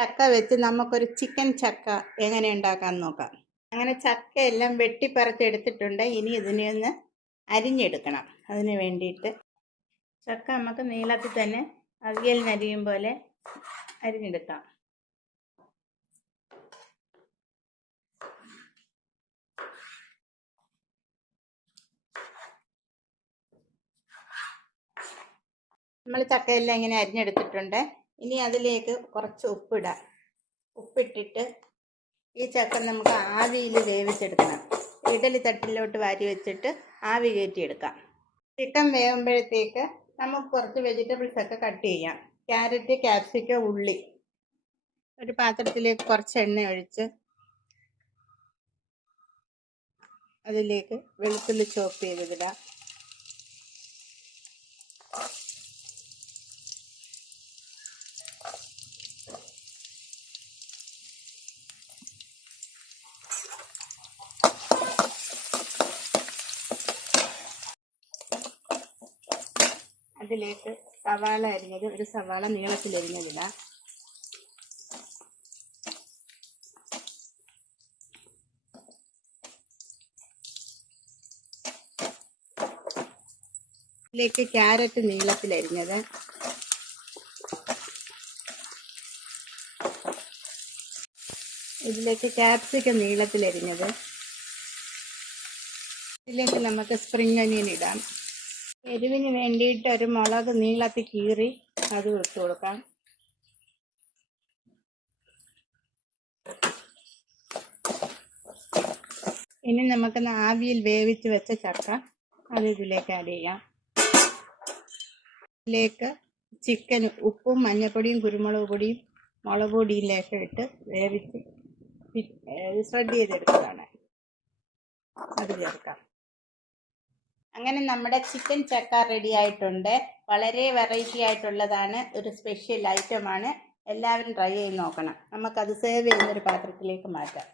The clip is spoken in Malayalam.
ചക്ക വെച്ച് നമുക്കൊരു ചിക്കൻ ചക്ക എങ്ങനെ ഉണ്ടാക്കാൻ നോക്കാം. അങ്ങനെ ചക്ക എല്ലാം വെട്ടിപ്പറച്ചെടുത്തിട്ടുണ്ട്. ഇനി ഇതിനെ ഒന്ന് അരിഞ്ഞെടുക്കണം. അതിന് വേണ്ടിയിട്ട് ചക്ക നമുക്ക് നീളത്തിൽ തന്നെ അവിയലിനരിയും പോലെ അരിഞ്ഞെടുക്കാം. നമ്മൾ ചക്കയെല്ലാം ഇങ്ങനെ അരിഞ്ഞെടുത്തിട്ടുണ്ട്. ഇനി അതിലേക്ക് കുറച്ച് ഉപ്പിടാം. ഉപ്പിട്ടിട്ട് ഈ ചക്ക നമുക്ക് ആവിയിൽ വേവിച്ചെടുക്കണം. ഇഡലി തട്ടിലോട്ട് വാരി വെച്ചിട്ട് ആവി കയറ്റിയെടുക്കാം. ചിക്കൻ വേകുമ്പോഴത്തേക്ക് നമുക്ക് കുറച്ച് വെജിറ്റബിൾസ് ഒക്കെ കട്ട് ചെയ്യാം. ക്യാരറ്റ്, ക്യാപ്സിക്കം, ഉള്ളി. ഒരു പാത്രത്തിലേക്ക് കുറച്ച് എണ്ണ ഒഴിച്ച് അതിലേക്ക് വെളുത്തുള്ളി ചോപ്പ് ചെയ്തിടാം. അതിലേക്ക് സവാള അരിഞ്ഞത്, ഒരു സവാള നീളത്തിൽ അരിഞ്ഞതിടാം. ഇതിലേക്ക് ക്യാരറ്റ് നീളത്തിൽ അരിഞ്ഞത്, ഇതിലേക്ക് ക്യാപ്സിക്കം നീളത്തിൽ അരിഞ്ഞത്, ഇതിലേക്ക് നമുക്ക് സ്പ്രിംഗ് ഒനിയൻ ഇടാം. എരിവിന് വേണ്ടിയിട്ട് ഒരു മുളക് നീളത്തിൽ കീറി അത് ഇട്ട് കൊടുക്കാം. ഇനി നമുക്ക് ആവിയിൽ വേവിച്ച് വെച്ച ചക്ക അത് ഇതിലേക്ക് ആഡ് ചെയ്യാം. ഇതിലേക്ക് ചിക്കൻ ഉപ്പും മഞ്ഞൾപ്പൊടിയും കുരുമുളക് പൊടിയും മുളക് പൊടിയും ലേശം ഇട്ട് വേവിച്ച് സ്പ്രെഡ് ചെയ്തെടുത്തതാണ്. അത് ചേർക്കാം. അങ്ങനെ നമ്മുടെ ചിക്കൻ ചക്ക റെഡി ആയിട്ടുണ്ട്. വളരെ വെറൈറ്റി ആയിട്ടുള്ളതാണ്. ഒരു സ്പെഷ്യൽ ഐറ്റമാണ്. എല്ലാവരും ട്രൈ ചെയ്ത് നോക്കണം. നമുക്കത് സേവ് ചെയ്യുന്നൊരു പാത്രത്തിലേക്ക് മാറ്റാം.